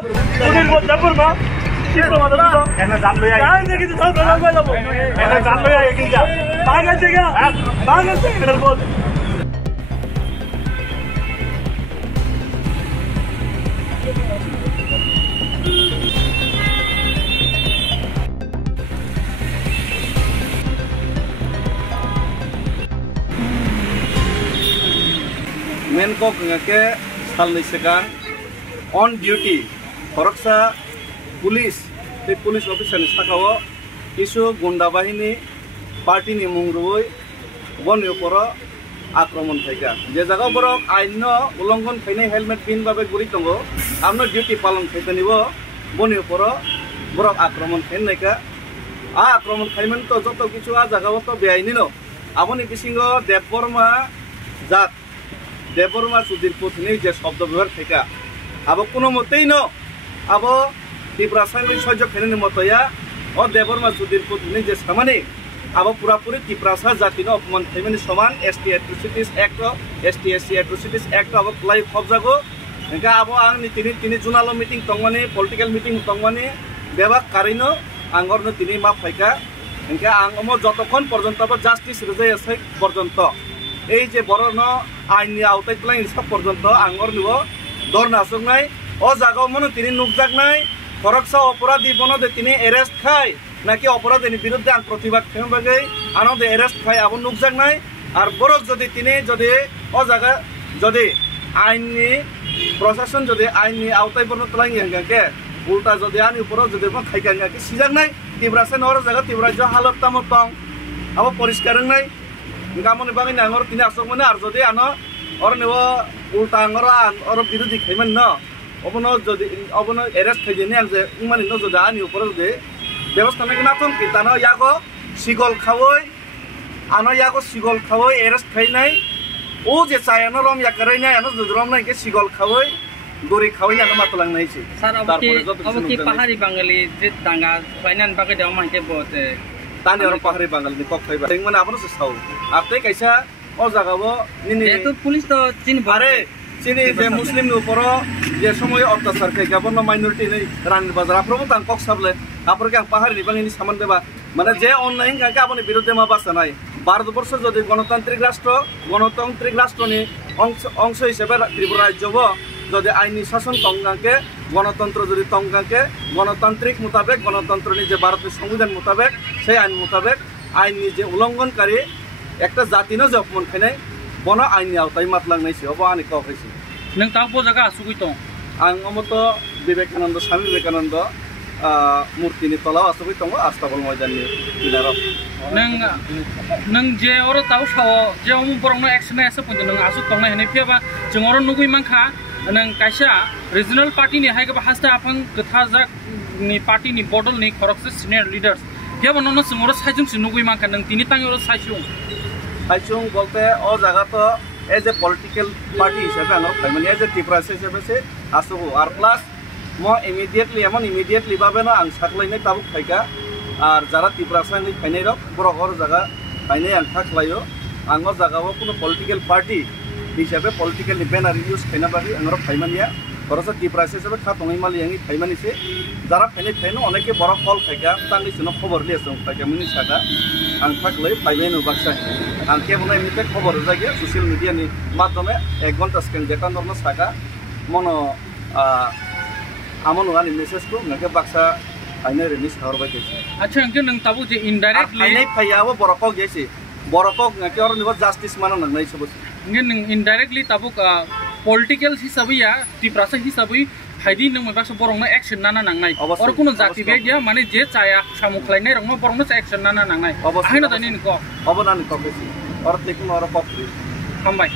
Udah buat dapur mah. Kita mana tu? Enak jatuh ya. Jangan jadi kita tahu berapa lama. Enak jatuh ya kita. Bangun juga. Bangun sih kita buat. Menkok ngake salni sekarang on duty koroksa police officer ni sakawo isu gunda bahini party ni mungroi bon uporo akromon thaika je jaga borok aino ulongon khaine helmet pin babe guri tongo amno duty palon khaite nibo bon uporo borok akromon khain naika a akromon khaimen to joto kichu a jaga to beaini no aboni bisingo deborma jat Debbarma Sudhir Putni যে শব্দ ব্যবহার থেকে আবো কোনো মতেই ন আবো ত্রিপুরা সাংবাদিক সহ্য খেলেন মতয়া ও দেববর্মা সুধীর পুতনি যে সামানি আবো পুরাপুরি ত্রিপুরা জাতি অপমান খাইমানি সমান ST atrocities act ST SC atrocities act আবো প্লাই খবজাগো একা আবো আং তিনি জুনালো মিটিং তংমানি পলিটিক্যাল মিটিং তংমানি বেবাক কারিনো আঙ্গরনো তিনি মা ফাইকা একা আং অম যতক্ষণ পর্যন্ত আবো জাস্টিস রেজাই আছে পর্যন্ত এই যে বড় আইননি আওতায় প্লাইন সব পর্যন্ত আঙ্গর নিব ধর্না সঙ্গাই ও জায়গা মনে তিনি নুকজাক নাই ফরকসা অপরাধী বনদে তিনি এরেস্ট খাই নাকি অপরাধীর বিরুদ্ধে আন প্রতিবাদ খেয়ে আনন্দে এরেস্ট খাই আবার নুকজাক নাই আর বরক যদি তিনি যদি ও জায়গা যদি আইননি প্রশাসন যদি আইননি আওতায় বর্ণ তোলাই গাকে উল্টা যদি আনি উপর যদি খাইকা গাকে সিজাক নাই তিব্রাসে নর জায়গা তিব্রাজ্য হালত তামত পাও আবার পরিষ্কার নাই গামনি বাকি নাঙর তিনি আসক মানে আর যদি আনো ওর নেব উল্টা আঙর ওর বিরোধী খাইমেন ন অবন যদি অবন এরেস্ট খাই যে যে মানে ন যদি আনি উপরে যদি ব্যবস্থা নাকি না তখন কি তানো ইয়াগো সিগল খাওয়াই আনো ইয়াগো সিগল খাওয়াই এরেস্ট খাই নাই ও যে চাই আনো রম ইয়াকারাই নাই আনো যদি রম নাই সিগল খাওয়াই দড়ি খাওয়াই না মাতলাং নাইছে তারপরে কি পাহাড়ি বাঙালি যে দাঙ্গা ফাইনান বাকে দেওয়া মাইকে বতে tani orang pahari bangal ni kok khaiba ting mana apno se sau arte kaisa o jaga bo nini eto police to chin bare chini je muslim ni uporo je somoy অত্যাচার kai gaborno minority ni ranir bazar aprobo tang kok sable apor ke pahari ni bangini saman deba মানে যে online কাকে আপনি বিরুদ্ধে মা বাসা নাই ভারতবর্ষ যদি গণতান্ত্রিক রাষ্ট্র নি অংশ হিসেবে ত্রিপুরা রাজ্য যদি আইনি শাসন তঙ্গাকে গণতন্ত্র যদি তঙ্গাকে গণতান্ত্রিক মোতাবেক গণতন্ত্র যে ভারতের সংবিধান মোতাবেক সেই আইন মোতাবেক আইনি যে উল্লঙ্ঘনকারী একটা জাতি যে অপমান খাইনাই বন আইনি আওতায় মাতলাংনাইছে অব আনি কাউকাইছে নং তাও জায়গা আসুগুই দं आं अमत विवेकानंद स्वामी विवेकानंद मूर्तिनि तलाव आसुगुई दं आस्ताबल मैदाननि किनाराव नों जे और ताव साव जे अमु बरंनो एक्शन एसे पइनो नों आसु तंना हेने फेबा जों और नुगुइ मांखा नों कायसा रिजनल पार्टी नि हायगा हास्ता आफां गथाजाक नि पार्टी नि बडल नि खरकसे सिनियर लीडर्स फेबा ननो जों और साइजों सि नुगुइ मांखा नों तिनि तांग और साइजों बोलते ओ जागा तो एज ए पॉलिटिकल पार्टी हिसाब से एज ए टिप्रा हिसाब से आसुगु और प्लस मो इमिडिएटली बाबे ना आं साखलायनाय ताबुक फायका और जरा टिप्रा सानि फायनाय रक बरक और जागा फायनाय आं थाखलायो आं और जागाव कोनो पॉलिटिकल पार्टी हिसाब पॉलिटिकल बैनर यूज खायना बाकी आं फायमानिया खरसा टिप्रा हिसाब खातंगाय मालि आंनि फायमानिसे जरा फायनो अनेके बरक कल फायका तांनिसनो खबर लियासं फायका मिनि सागा आं थाखलाय फायबाय नो बाक्सा आं केबल एमनिफ्राय खबर जायगा ससियेल मिडिया नि माध्यमे 1 घंटा सिगां देखानहरनो सागा मनो आमनो आनि मेसेज को नगे बाक्सा फायनाय रेनि साहरबाय गेसे अच्छा अंके नों ताबु जे इनडाइरेक्टली फायनाय फायाबो बरकक गेसे बरकक नगे और निबो जस्टिस मानो नंनाय सबस नगे नों इनडाइरेक्टली ताबु पॉलिटिकल हिसाबैया टिप्रासा हिसाबै फायदि नों माबासो बरंनो एक्शन नाना नांनाय और कोनो जाति बेदिया माने जे चाया सामु खलायनाय रंनो बरंनो एक्शन नाना नांनाय आहायनो दानि नको अबनानि ककेसि और तेकुन और कपि हामबाय